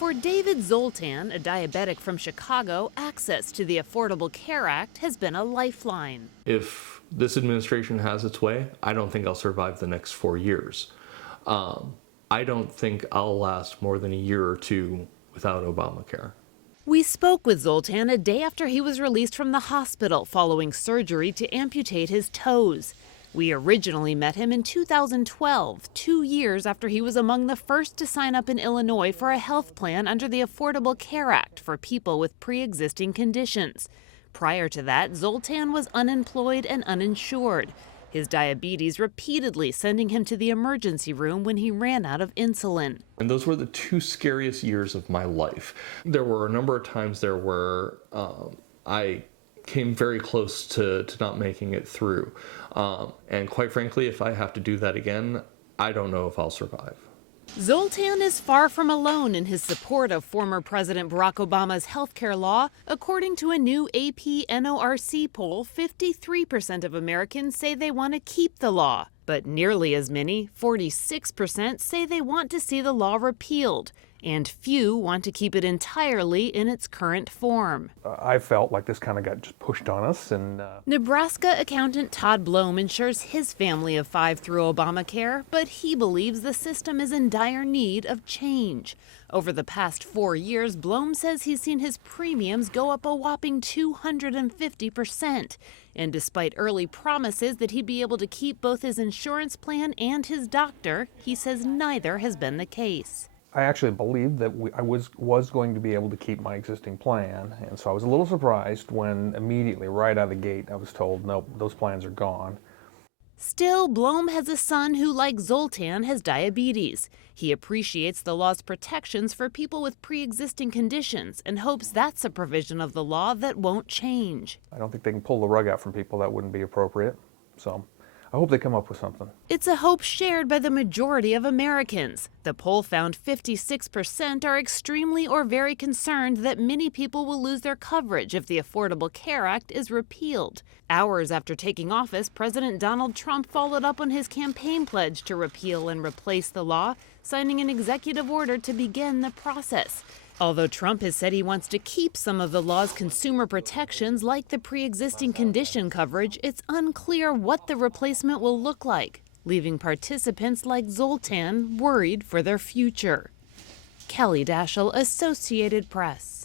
For David Zoltan, a diabetic from Chicago, access to the Affordable Care Act has been a lifeline. If this administration has its way, I don't think I'll survive the next 4 years. I don't think I'll last more than a year or two without Obamacare. We spoke with Zoltan a day after he was released from the hospital following surgery to amputate his toes. We originally met him in 2012, 2 years after he was among the first to sign up in Illinois for a health plan under the Affordable Care Act for people with pre-existing conditions. Prior to that, Zoltan was unemployed and uninsured. His diabetes repeatedly sending him to the emergency room when he ran out of insulin. And those were the two scariest years of my life. There were a number of times there where I came very close to not making it through. And quite frankly, if I have to do that again, I don't know if I'll survive. Zoltan is far from alone in his support of former President Barack Obama's healthcare law. According to a new AP NORC poll, 53% of Americans say they want to keep the law, but nearly as many, 46%, say they want to see the law repealed, and few want to keep it entirely in its current form. I felt like this kind of got just pushed on us. Nebraska accountant Todd Blome insures his family of 5 through Obamacare, but he believes the system is in dire need of change. Over the past 4 years, Blome says he's seen his premiums go up a whopping 250%. And despite early promises that he'd be able to keep both his insurance plan and his doctor, he says neither has been the case. I actually believed that I was going to be able to keep my existing plan, and so I was a little surprised when immediately, right out of the gate, I was told, nope, those plans are gone. Still, Blome has a son who, like Zoltan, has diabetes. He appreciates the law's protections for people with pre-existing conditions and hopes that's a provision of the law that won't change. I don't think they can pull the rug out from people. That wouldn't be appropriate, so I hope they come up with something. It's a hope shared by the majority of Americans. The poll found 56% are extremely or very concerned that many people will lose their coverage if the Affordable Care Act is repealed. Hours after taking office, President Donald Trump followed up on his campaign pledge to repeal and replace the law, signing an executive order to begin the process. Although Trump has said he wants to keep some of the law's consumer protections like the pre-existing condition coverage, it's unclear what the replacement will look like, leaving participants like Zoltan worried for their future. Kelly Daschle, Associated Press.